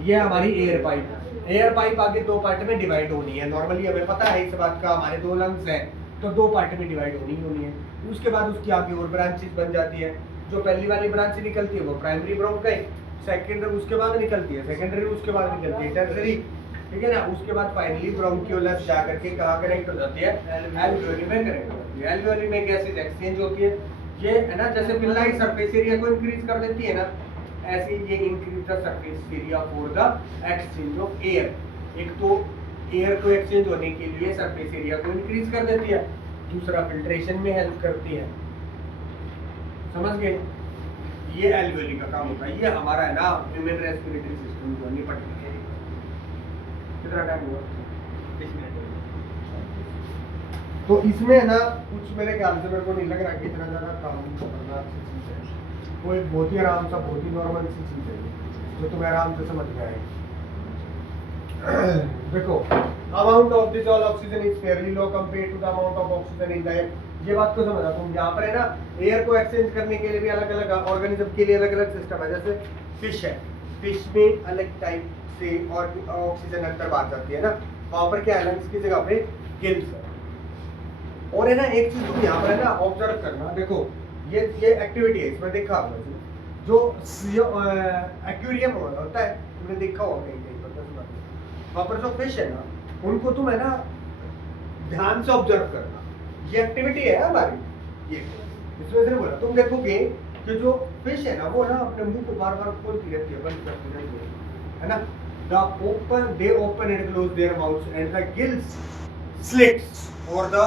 ये हमारी एयर पाइप। एयर पाइप आगे दो पार्ट में डिवाइड होनी है, नॉर्मली हमें पता है इस बात का, हमारे दो लंग्स हैं तो दो पार्ट में डिवाइड होनी है। उसके बाद उसकी आगे और ब्रांचेस बन जाती है। जो पहली वाली ब्रांच निकलती है वो प्राइमरी ब्रोंकाई, सेकेंडरी उसके बाद निकलती है, सेकेंडरी उसके बाद निकलती है टर्सरी, ठीक है ना। उसके बाद फाइनली ब्रोंकियोलस जाकर के कहाँ कनेक्ट हो जाती है, एल्वियोली में कनेक्ट हो जाती है। एल्वियोली में गैसेज एक्सचेंज होती है, ये है ना, जैसे पिल्लाई सरफेस एरिया को इंक्रीज कर देती है ना, ऐसे ये increase the surface area for the exchange of air. एक तो एयर को एक्सचेंज होने के लिए सरफेस एरिया को इंक्रीज कर देती है, दूसरा फिल्ट्रेशन में हेल्प करती है, समझ गए। ये एल्वियोली का काम होता है। ये हमारा है ना ह्यूमन रेस्पिरेटरी सिस्टम जो निपट गया। कितना टाइम हुआ, 20 मिनट। तो इसमें है ना कुछ मेरे ख्याल से मेरे को नहीं लग रहा कि इतना ज़्यादा काम करना अच्छी चीज़ है। वो एक बहुत ही आराम सा, बहुत ही नॉर्मल सी चीज़ है जो तुम्हें आराम से समझ में आएगी। देखो, amount of dissolve oxygen is fairly low compared to the amount of oxygen in the air. ये बात को समझा तुम। यहाँ पर है ना, एयर को एक्सचेंज करने के लिए भी अलग अलग ऑर्गेनिज्म के लिए अलग अलग सिस्टम है। जैसे फिश है, फिश में अलग टाइप से और ऑक्सीजन अंदर बात जाती है ना, वहाँ पर क्या है, लंग्स की जगह पे गिल्स है। और है ना एक चीज तुम यहाँ पर है ना ऑब्जर्व करना, देखो ये एक्टिविटी है, इसमें देखा आपने जो एक्वेरियम होता है, तुमने देखा होगा कहीं कहीं पर, वहाँ पर जो फिश है ना, उनको तुम है ना ध्यान से ऑब्जर्व करना। ये एक्टिविटी है हमारी, ये इसमें से बोला तुम देखोगे कि जो फिश है ना, वो ना अपने मुंह को बार बार खोलती रहती है, बंद करती रहती है ना। they open and close their mouths and the gills slits or the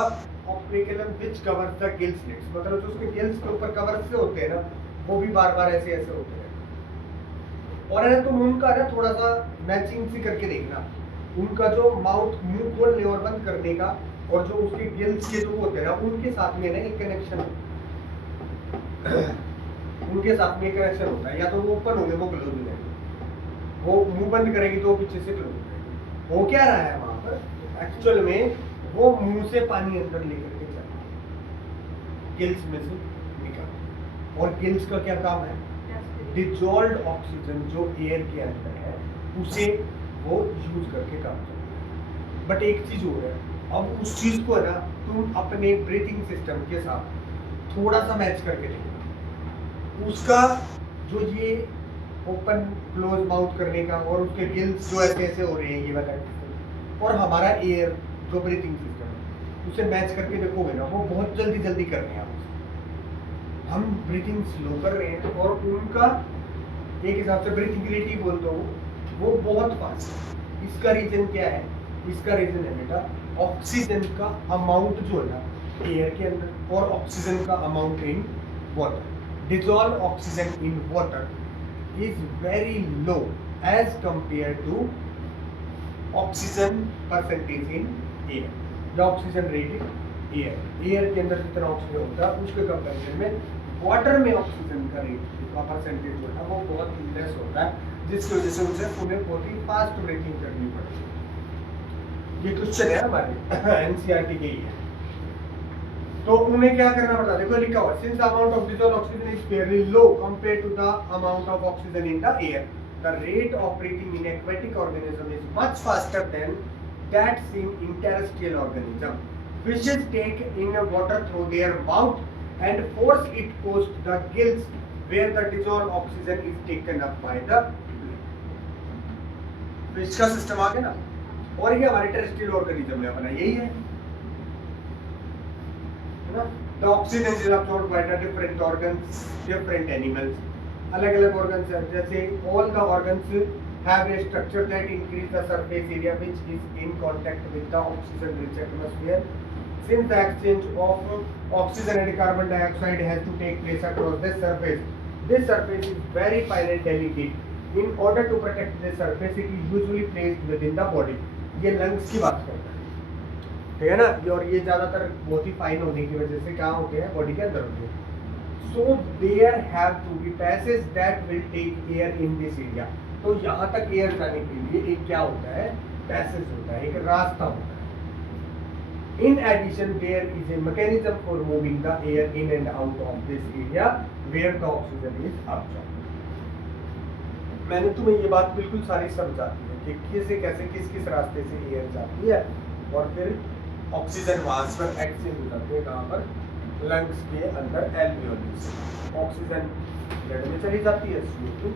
operculum which covers the gill slits, मतलब जो उसके गिल्स के ऊपर कवर से होते हैं ना, वो भी बार बार ऐसे ऐसे होते हैं। और है ना तुम उनका ना थोड़ा सा मैचिंग सी करके देखना, उनका जो माउथ, मुंह खोलने और बंद करने का, और जो उसके गिल्स के जो होते हैं ना, उनके साथ में ना एक कनेक्शन उनके साथ में एक कनेक्शन होता है। या तो वो ओपन होंगे, वो क्लोज हो जाएंगे, वो मुंह बंद करेगी तो पीछे से क्लोज हो जाएगी। हो क्या रहा है वहां पर एक्चुअल में, वो मुंह से पानी अंदर लेकर के चल रहा है, गिल्स में से निकल। और गिल्स का क्या काम है, डिजॉल्व्ड ऑक्सीजन जो एयर के अंदर है उसे वो यूज करके काम करता है। बट एक चीज हो है, अब उस चीज को है ना तुम अपने ब्रीथिंग सिस्टम के साथ थोड़ा सा मैच करके देखो। उसका जो ये ओपन क्लोज माउथ करने का और उसके गिल्स जो ऐसे ऐसे हो रहे हैं ये वाला, और हमारा एयर जो ब्रीथिंग सिस्टम है उसे मैच करके देखोगे ना, वो बहुत जल्दी जल्दी कर रहे हैं। हम ब्रीथिंग स्लो कर रहे हैं और उनका एक हिसाब से ब्रीथिंग रेट ही बोल दो, वो बहुत फास्ट है। इसका रीजन क्या है, इसका रीजन है बेटा ऑक्सीजन का अमाउंट जो है ना एयर के अंदर, और ऑक्सीजन का amount in water. Dissolve oxygen in water is very low as compared to oxygen percentage in air. The oxygen rate in air. Air के अंदर जितना ऑक्सीजन होता है उसके कंपैरिजन में वाटर में ऑक्सीजन का रेट का परसेंटेज होता है वो बहुत लेस होता है, जिसकी वजह से उसे उन्हें बहुत ही फास्ट ब्रीथिंग करनी पड़ती है। ये क्वेश्चन है हमारे एनसीईआरटी के ही है। तो उन्हें क्या करना पड़ता है, देखो लिखा हुआ since amount of dissolved oxygen is fairly low compared to the amount of oxygen in the air, the rate of breathing in aquatic organism is much faster than that seen in terrestrial organism. Fishes take in water through their mouth and force it post the gills where the dissolved oxygen is taken up by the fish का system आ गया ना। और ये हमारे terrestrial organism में अपना यही है ना। The oxygen is absorbed by the different organs, different animals. अलग-अलग organs हैं, जैसे all the organs have a structure that increase the surface area which is in contact with the oxygen-rich atmosphere. Since the exchange of oxygen and carbon dioxide has to take place across this surface is very fine and delicate. In order to protect this surface, it is usually placed within the body. ये lungs की बात करता है, ठीक है ना? और ये ज़्यादातर बहुत ही फाइन होने की वजह से क्या होते हैं, बॉडी के अंदर होते हैं. So there have to be passages that will take air in this area. तो यहाँ तक एयर जाने के लिए एक क्या होता है, पैसेज होता है, एक रास्ता होता है. In addition, there is a mechanism for moving the air in and out of this area where the oxygen is absorbed. मैंने तुम्हें ये बात बिल्कुल सारी समझाती है कि कैसे कैसे किस रास्ते से एयर जाती है और फिर ऑक्सीजन वहां पर एक्सचेंज हो जाती है. कहाँ पर? लंग्स के अंदर एल्वियोली से ऑक्सीजन ब्लड में चली जाती है, CO2.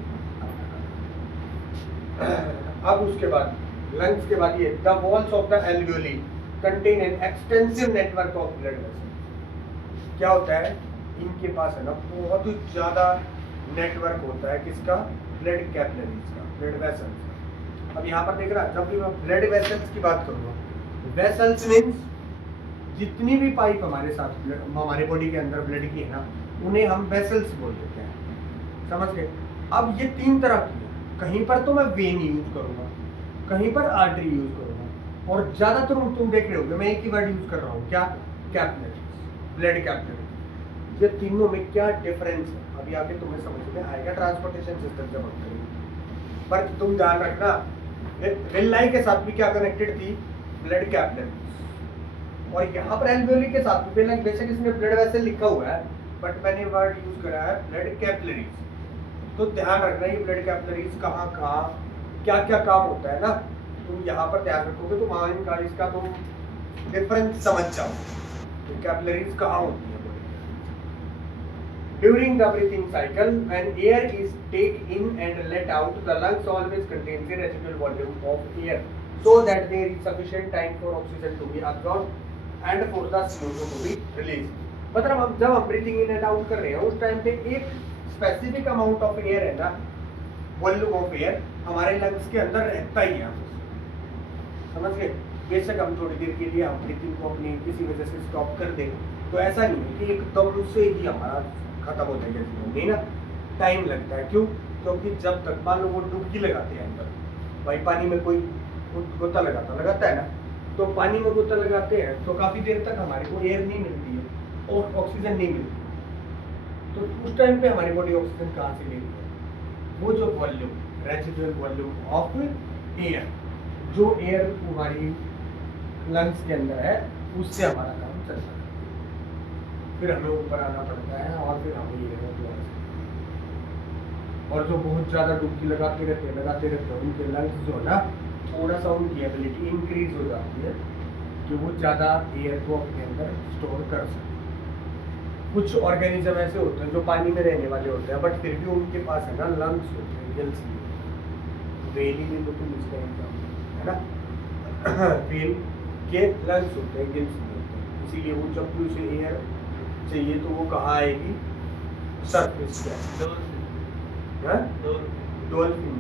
अब उसके बाद लंग्स के बाद ये the walls of the alveoli contain an extensive network of blood vessels. क्या होता है, इनके पास है ना बहुत ही ज्यादा नेटवर्क होता है. किसका? ब्लड कैपिलरीज का, ब्लड वेसल्स का. अब यहाँ पर देख रहा, जब भी मैं ब्लड वेसल्स की बात करूँगा, वेसल्स मीन्स जितनी भी पाइप हमारे साथ हमारे बॉडी के अंदर ब्लड की है ना, उन्हें हम वेसल्स बोल देते हैं. समझ गए? अब ये तीन तरह की है. कहीं पर तो मैं वेन यूज करूंगा, कहीं पर आर्टरी यूज करूंगा, और ज्यादातर तुम देख रहे होगे मैं एक ही वर्ड यूज कर रहा हूँ, क्या? Capillaries, blood capillaries. ये तीनों में क्या डिफरेंस है अभी आगे तुम्हें समझ में आएगा ट्रांसपोर्टेशन सिस्टम जब हम करेंगे. पर तुम ध्यान रखना, रेलाई के साथ भी क्या कनेक्टेड थी? Blood capillaries. और यहाँ पर एल्वियोली के साथ भी बेशक इसमें ब्लड वेसल लिखा हुआ है, बट मैंने वर्ड यूज करा है ब्लड कैपिलरीज. तो ध्यान रखना ये ब्लड कैपिलरीज कहाँ कहाँ क्या क्या काम होता है ना, तुम यहाँ पर ध्यान रखोगे तो वहाँ इनका इसका तुम डिफरेंस समझ जाओ. तो कैपिलरीज कहाँ होती है? During the breathing cycle, when air is taken in and let out, the lungs always contains a residual volume of air, so that there is sufficient time for oxygen to be absorbed and for the CO2 to be released. मतलब हम जब हम breathing in and out कर रहे हैं उस time पे एक स्पेसिफिक अमाउंट ऑफ एयर है ना, वॉल्यूम ऑफ एयर हमारे लंग्स के अंदर रहता ही है. समझ गए? बेशक हम थोड़ी देर के लिए हम ब्रीथिंग को अपनी किसी वजह से स्टॉप कर दें, तो ऐसा नहीं है कि एकदम से ही हमारा खत्म हो जाएगा जीवन. नहीं ना, टाइम लगता है. क्यों? क्योंकि जब तक मान लो वो डुबकी लगाते हैं अंदर, भाई पानी में कोई गोता लगाता है ना, तो पानी में गोता लगाते हैं तो काफी देर तक हमारे को एयर नहीं मिलती है और ऑक्सीजन नहीं मिलती. तो उस टाइम पे हमारी बॉडी ऑक्सीजन कहाँ से लेती है? वो जो volume, residual volume of air, जो एयर हमारी लंग्स के अंदर है, उससे हमारा काम चलता है. फिर हमें ऊपर आना पड़ता है और फिर हमें ये और जो बहुत ज़्यादा डुबकी लगाते रहते हैं उनके लंग्स जो है ना, थोड़ा सा उनकी एबिलिटी इंक्रीज हो जाती है कि वो ज़्यादा एयर को अपने अंदर स्टोर कर सकते. कुछ ऑर्गेनिज्म ऐसे होते हैं जो पानी में रहने वाले होते हैं, बट फिर भी उनके पास है ना लंग्स होते हैं, गिल्स नहीं. वेली में तो तुम इसका एग्जाम्पल है ना, वेल के लंग्स होते हैं, गिल्स नहीं होते हैं. इसीलिए वो जब भी उसे एयर चाहिए तो वो कहाँ आएगी? सरफेस पे. डॉल्फिन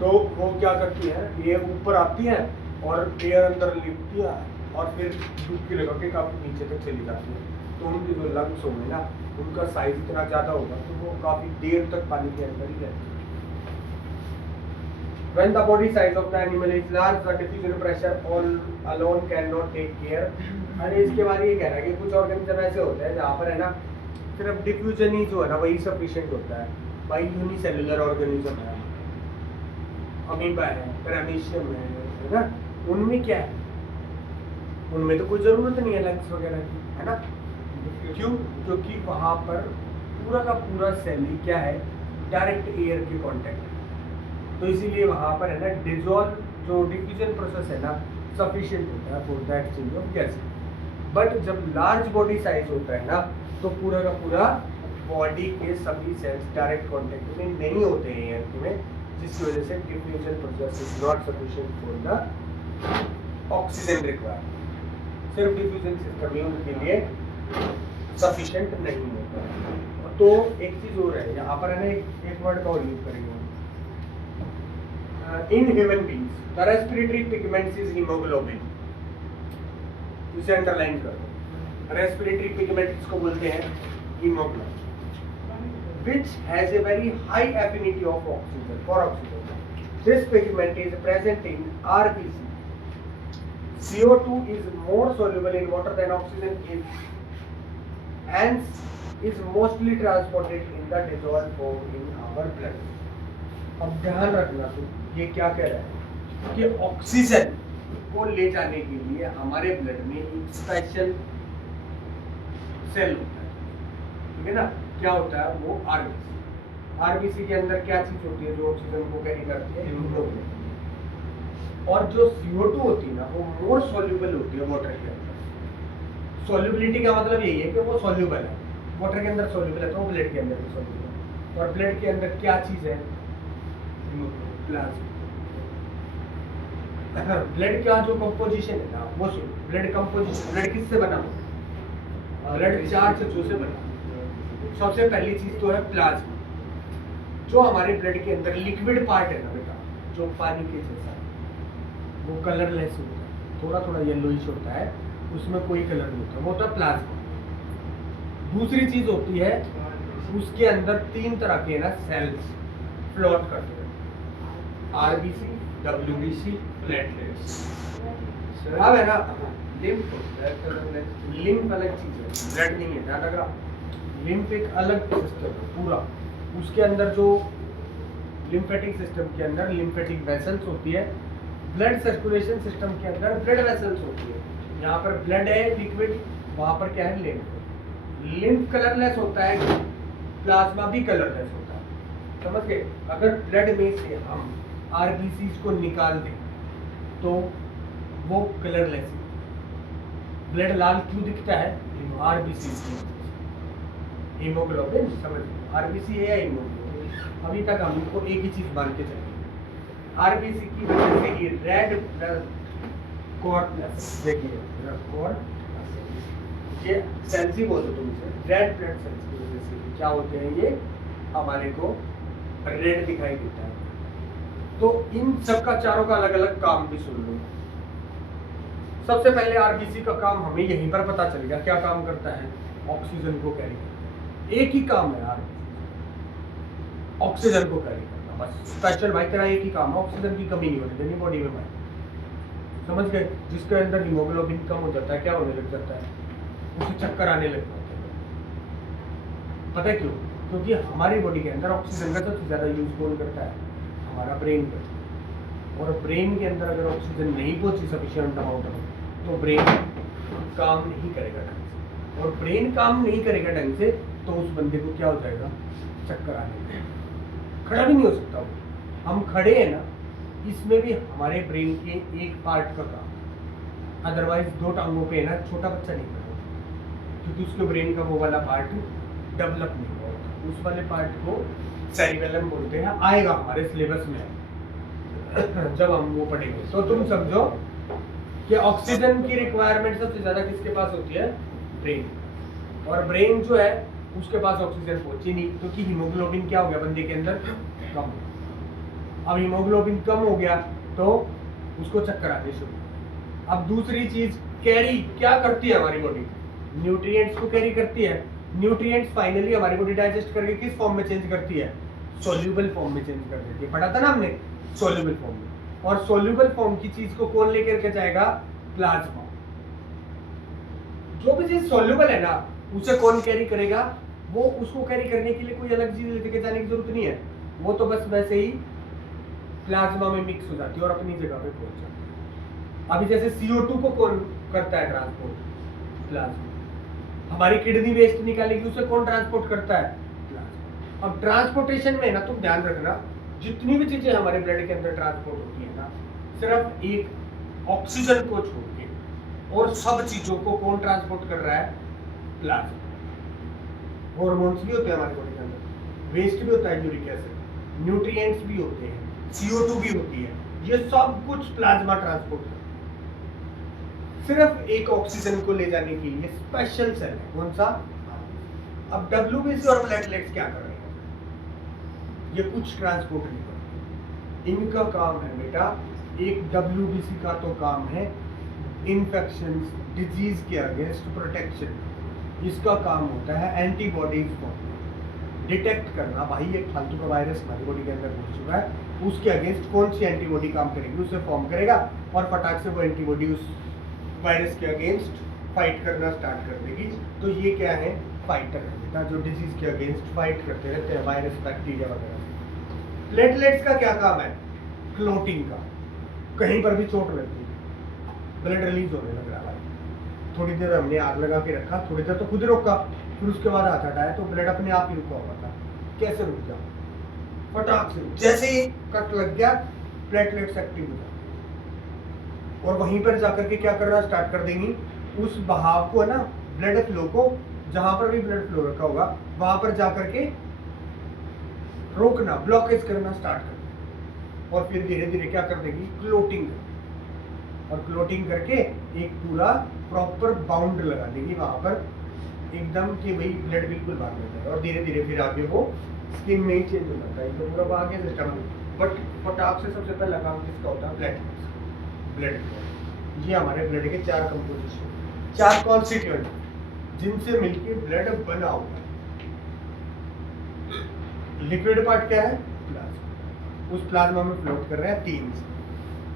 तो वो क्या करती है, ये ऊपर आती है और एयर अंदर लिखती है और फिर डुबकी लगा के काफी नीचे तक चली जाती है. तो उनके जो लंग्स होंगे ना, उनका साइज इतना ज्यादा होगा तो वो काफी देर तक पानी के अंदर ही रहते हैं. When the body size of the animal is large, the diffusion pressure all alone cannot take care. अरे इसके बाद ये कह रहा है कि कुछ ऑर्गेनिज्म ऐसे होते हैं जहाँ पर है ना सिर्फ डिफ्यूजन ही जो है ना वही सफिशिएंट होता है. भाई यूनिसेलुलर ऑर्गेनिज्म है, अमीबा है, पैरामीशियम है ना, उनमें क्या है, उनमें तो कोई ज़रूरत नहीं है लंग्स वगैरह की, है ना. क्यों? क्योंकि वहाँ पर पूरा का पूरा सेल ही क्या है, डायरेक्ट एयर के कॉन्टेक्ट. तो इसीलिए वहाँ पर है ना डिजॉल्व जो डिफ्यूजन प्रोसेस है ना सफिशिएंट होता है for the exchange of gas. But जब लार्ज बॉडी साइज होता है ना तो पूरा का पूरा बॉडी के सभी सेल्स डायरेक्ट कांटेक्ट में नहीं होते हैं एयर में, जिसकी वजह से diffusion process is not sufficient for the oxygen required. सिर्फ डिफ्यूजन सिस्टम ही उनके लिए सफिशिएंट नहीं होता. तो एक चीज और है यहाँ पर है ना, एक वर्ड का और यूज करेंगे. In human beings, the respiratory pigments is hemoglobin. इसे अंडरलाइन कर दो। रेस्पिरेटरी पिगमेंट इसको बोलते हैं haemoglobin, which has a very high affinity of oxygen for oxygen. This pigment is present in RBC. CO2 is more soluble in water than oxygen hence is mostly transported in the dissolved form in our blood. अब ध्यान रखना तो ये क्या कह रहा है कि ऑक्सीजन को ले जाने के लिए हमारे ब्लड में एक स्पेशल सेल होता है, ठीक है ना। क्या होता है वो आरबीसी। आरबीसी के अंदर क्या चीज होती है जो ऑक्सीजन को कैरी करती है, हीमोग्लोबिन। और जो CO2 होती है ना वो मोर सॉल्युबल होती है वाटर के अंदर। सॉल्युबिलिटी का मतलब यही है कि वो सॉल्युबल है, वाटर के अंदर सॉल्युबल है तो वो ब्लड के अंदर भी सॉल्युबल है। और ब्लड के अंदर क्या चीज है, प्लाज्मा। ब्लड का जो कंपोजिशन है ना वो ब्लड कंपोजिशन, ब्लड किससे बना हुआ, ब्लड 4 चीजों से बना। सबसे पहली चीज तो है प्लाज्मा, जो हमारे ब्लड के अंदर लिक्विड पार्ट है ना बेटा, जो पानी के जैसा, वो कलरलेस होता है, थोड़ा थोड़ा येलोइश होता है, उसमें कोई कलर नहीं होता, वो होता है प्लाज्मा। दूसरी चीज होती है उसके अंदर 3 तरह के ना सेल्स फ्लोट करते हैं, आरबीसी, डब्ल्यूबीसी, प्लेटलेट्स। अब है ना लिम्फ अलग चीज है, ब्लड नहीं है, ध्यान रखना। लिम्फ एक अलग सिस्टम है पूरा, उसके अंदर जो लिम्फेटिक सिस्टम के अंदर लिम्फेटिक वेसल्स होती है, ब्लड सर्कुलेशन सिस्टम के अंदर ब्लड वेसल्स होती है। यहाँ पर ब्लड है लिक्विड, वहाँ पर क्या है लिम्फ। लिम्फ कलरलेस होता है, प्लाज्मा भी कलरलेस होता है, समझ गए। अगर ब्लड में से हम आरबीसीज को निकाल दें तो वो कलरलेस है। ब्लड लाल क्यों दिखता है, आरबीसीज की, हीमोग्लोबिन, समझ, आरबीसी है या हीमोग्लोबिन। अभी तक हम इनको एक ही चीज मान के चले, आरबीसी की वजह से ही रेड ब्लड कॉर्पस, देखिए कॉर्पस, ये सेल्स ही बोलते तुमसे, रेड ब्लड सेल्स की वजह से क्या होते हैं, ये हमारे को रेड दिखाई देता है। तो इन सब का चारों का अलग अलग काम भी सुन लो। सबसे पहले आरबीसी का काम हमें यहीं पर पता चल गया, क्या काम करता है, ऑक्सीजन को कैरी करता है। एक ही काम है यार, ऑक्सीजन को कैरी करना, बस स्पेशल भाई तेरा एक ही काम है, ऑक्सीजन की कमी नहीं होने देनी बॉडी में भाई, समझ गए। जिसके अंदर हीमोग्लोबिन कम हो जाता है क्या होने लग जाता है, उसे चक्कर आने लग जाता है। पता है क्यों, क्योंकि हमारी बॉडी के अंदर ऑक्सीजन का सबसे ज्यादा यूज कौन करता है, हमारा ब्रेन करता है। और ब्रेन के अंदर अगर ऑक्सीजन नहीं पहुंची सफिशिएंट अमाउंट में तो ब्रेन काम नहीं करेगा ढंग से, और ब्रेन काम नहीं करेगा ढंग से तो उस बंदे को क्या हो जाएगा, चक्कर आने लगेगा, खड़ा भी नहीं हो सकता वो। हम खड़े हैं ना, इसमें भी हमारे ब्रेन के एक पार्ट का काम, अदरवाइज 2 टांगों पे ना छोटा बच्चा नहीं खड़ा होता, क्योंकि उसके ब्रेन का वो वाला पार्ट डेवलप नहीं हुआ होता। उस वाले पार्ट को सेरिबेलम बोलते हैं, आएगा हमारे सिलेबस में जब हम वो पढ़ेंगे। तो तुम समझो कि ऑक्सीजन की रिक्वायरमेंट सबसे ज्यादा किसके पास होती है, ब्रेन। और ब्रेन जो है उसके पास ऑक्सीजन पहुंची नहीं, क्योंकि हीमोग्लोबिन क्या हो गया बंदे के अंदर, कम हो गया। अब हीमोग्लोबिन कम हो गया तो उसको चक्कर आने शुरू। अब दूसरी चीज, कैरी क्या करती है हमारी बॉडी, न्यूट्रिएंट्स को कैरी करती है। न्यूट्रिएंट्स फाइनली हमारी बॉडी डाइजेस्ट करके किस फॉर्म में चेंज करती है, सोल्यूबल फॉर्म में चेंज कर देती है। पढ़ा था ना हमने, सोल्यूबल फॉर्म में। और सोल्यूबल फॉर्म की चीज को कौन लेकर के जाएगा, प्लाज्मा। जो भी चीज सोल्यूबल है ना उसे कौन कैरी करेगा, वो उसको कैरी करने के लिए कोई अलग चीज लेके जाने की जरूरत नहीं है, वो तो बस वैसे ही प्लाज्मा में मिक्स हो जाती है और अपनी जगह पे पहुंच जाती है। अभी जैसे CO2 को कौन करता है ट्रांसपोर्ट, प्लाज्मा। हमारी किडनी वेस्ट निकालेगी, उसे कौन ट्रांसपोर्ट करता है, प्लाज्मा। अब ट्रांसपोर्टेशन में ना तुम ध्यान रखना, जितनी भी चीजें हमारे ब्लड के अंदर ट्रांसपोर्ट होती है ना, सिर्फ एक ऑक्सीजन को छोड़ के और सब चीजों को कौन ट्रांसपोर्ट कर रहा है, प्लाज्मा। हार्मोन्स भी होते हैं हमारे बॉडी के अंदर, वेस्ट भी होता है यूरिक एसिड, न्यूट्रिएंट्स भी होते हैं, CO2 भी होती है, ये सब कुछ प्लाज्मा ट्रांसपोर्ट करता है। सिर्फ एक ऑक्सीजन को ले जाने के लिए स्पेशल सेल है, कौन सा। अब WBC और प्लेटलेट्स क्या कर रहे हैं, ये कुछ ट्रांसपोर्ट नहीं करते। इनका काम है बेटा, एक WBC का तो काम है इन्फेक्शन, डिजीज के अगेंस्ट प्रोटेक्शन। इसका काम होता है एंटीबॉडीज फॉर्म, डिटेक्ट करना भाई एक फालतू का वायरस हमारी बॉडी के अंदर घुस चुका है, उसके अगेंस्ट कौन सी एंटीबॉडी काम करेगी, उसे फॉर्म करेगा और फटाक से वो एंटीबॉडी उस वायरस के अगेंस्ट फाइट करना स्टार्ट कर देगी। तो ये क्या है, फाइटर है जो डिजीज के अगेंस्ट फाइट करते रहते हैं, वायरस बैक्टीरिया वगैरह। प्लेटलेट्स का क्या काम है, क्लोटिंग का। कहीं पर भी चोट लगती है, ब्लड रिलीज होने लग रहा है, थोड़ी देर हमने आग लगा के रखा, थोड़ी देर तो खुद रोका, फिर उसके बाद हाथ हटाया तो ब्लड अपने आप ही रुका हुआ था। कैसे रुक गया, फटाक से जैसे ही कट लग गया प्लेटलेट्स एक्टिव हो जाते और वहीं पर जाकर के क्या करना स्टार्ट कर देंगी, उस बहाव को है ना, ब्लड फ्लो को, जहां पर भी ब्लड फ्लो रखा होगा वहां पर जाकर के रोकना, ब्लॉकेज करना स्टार्ट कर देंगी और फिर धीरे धीरे क्या कर देगी, क्लोटिंग। और क्लोटिंग करके एक पूरा प्रॉपर बाउंड लगा देगी वहां पर एकदम कि भाई ब्लड बिल्कुल बाहर हो जाए और धीरे धीरे फिर आगे वो स्किन में ही चेंज हो जाता है, तो पूरा आगे सिस्टम। बट फटाक से सबसे पहला काम किसका होता है, ब्लड। ये हमारे ब्लड के 4 कंपोजिशन, 4 कॉन्स्टिट्यूएंट जिनसे मिलके ब्लड बना हुआ है। लिक्विड पार्ट क्या है, प्लाज्मा। उस प्लाज्मा में फ्लोट कर रहे हैं 3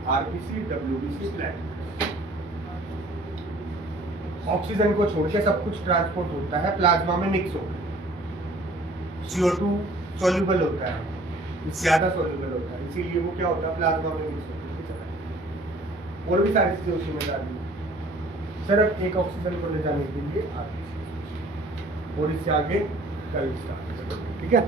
आरबीसी, डब्ल्यूबीसी, प्लेटलेट्स। ऑक्सीजन को छोड़ के सब कुछ ट्रांसपोर्ट होता है प्लाज्मा में मिक्स होकर। CO2 सॉल्युबल होता है, ज्यादा सॉल्युबल होता है, इसीलिए वो क्या होता है, प्लाज्मा में मिक्स होकर चला जाता है। और भी सारी चीजें उसी में डाली सिर्फ एक ऑक्सीजन को ले जाने के लिए आरबीसी, और इससे आगे कल स्टार्ट, ठीक है।